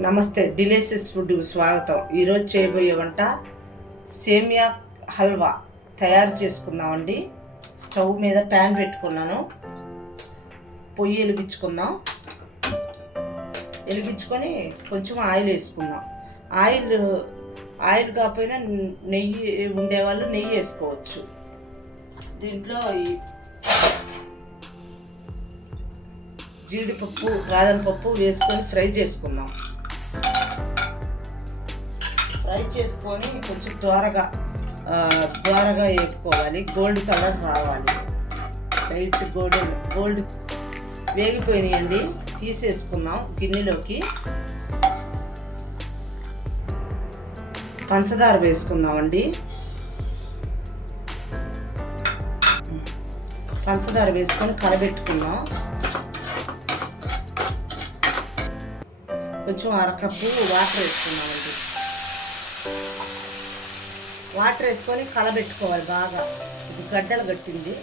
నమస్తే, డిలీషియస్ ఫుడ్కు స్వాగతం. ఈరోజు చేయబోయే వంట సేమియా హల్వా తయారు చేసుకుందామండి. స్టవ్ మీద ప్యాన్ పెట్టుకున్నాను. పొయ్యి వెలిగించుకొని కొంచెం ఆయిల్ వేసుకుందాం. ఆయిల్ కాకపోయినా నెయ్యి ఉండేవాళ్ళు నెయ్యి వేసుకోవచ్చు. దీంట్లో ఈ జీడిపప్పు, బాదం పప్పు వేసుకొని ఫ్రై చేసుకుందాం. ఫ్రై చేసుకొని కొంచెం ద్వారగా వేపుకోవాలి. గోల్డ్ కలర్ రావాలి. లైట్ గోల్డ్ వేగిపోయినాయండి. తీసేసుకుందాం గిన్నెలోకి. పంచదార వేసుకుందామండి. పంచదార వేసుకొని కలబెట్టుకుందాం. కొంచెం అరకప్పు వాటర్ వేసుకున్నామండి. వాటర్ వేసుకొని కలబెట్టుకోవాలి బాగా. ఇది గడ్డలు కట్టింది,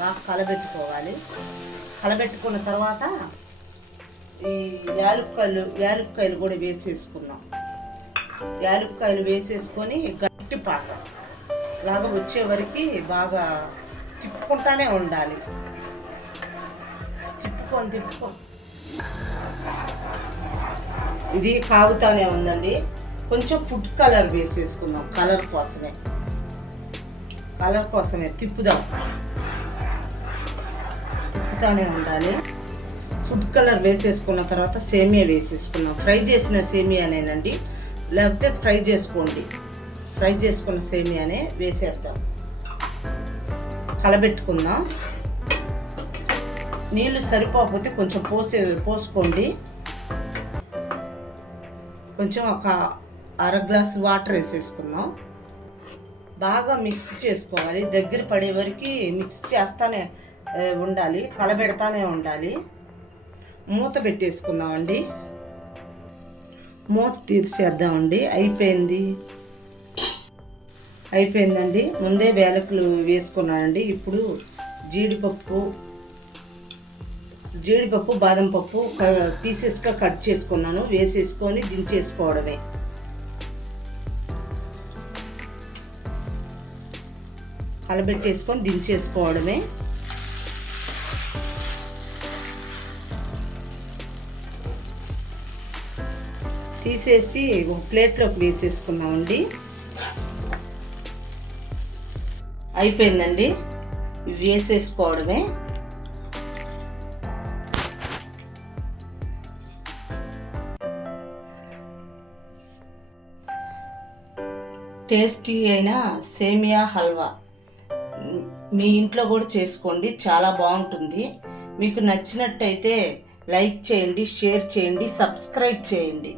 బాగా కలబెట్టుకోవాలి. కలబెట్టుకున్న తర్వాత ఈ యాలుక్కాయలు కూడా వేసేసుకున్నాం. యాలుక్కాయలు వేసేసుకొని గట్టి పాక లాగా వచ్చే వరకు బాగా తిప్పుకుంటానే ఉండాలి. తిప్పుకొని ఇది కాగుతానే ఉందండి. కొంచెం ఫుడ్ కలర్ వేసేసుకుందాం. కలర్ కోసమే తిప్పుతానే ఉండాలి. ఫుడ్ కలర్ వేసేసుకున్న తర్వాత సేమియా వేసేసుకుందాం. ఫ్రై చేసిన సేమియానేనండి, లేకపోతే ఫ్రై చేసుకోండి. ఫ్రై చేసుకున్న సేమియానే వేసేద్దాం. కలబెట్టుకుందాం. నీళ్ళు సరిపోకపోతే కొంచెం పోసుకోండి. కొంచెం ఒక అర గ్లాసు వాటర్ వేసేసుకుందాం. బాగా మిక్స్ చేసుకోవాలి. దగ్గర పడే వరకు మిక్స్ చేస్తానే ఉండాలి, కలబెడతానే ఉండాలి. మూత పెట్టేసుకుందామండి. మూత తీసేద్దామండి. అయిపోయిందండి. ముందే యాలకులు వేసుకున్నానండి. ఇప్పుడు జీడిపప్పు, బాదం పప్పు పీసెస్గా కట్ చేసుకున్నాను. వేసేసుకొని దించేసుకోవడమే. కలబెట్టేసుకొని దించేసుకోవడమే. తీసేసి ఒక ప్లేట్లోకి వేసేసుకున్నామండి. అయిపోయిందండి. ఇవి వేసేసుకోవడమే. టేస్టీ అయిన సేమియా హల్వా మీ ఇంట్లో కూడా చేసుకోండి, చాలా బాగుంటుంది. మీకు నచ్చినట్టయితే లైక్ చేయండి, షేర్ చేయండి, సబ్స్క్రైబ్ చేయండి.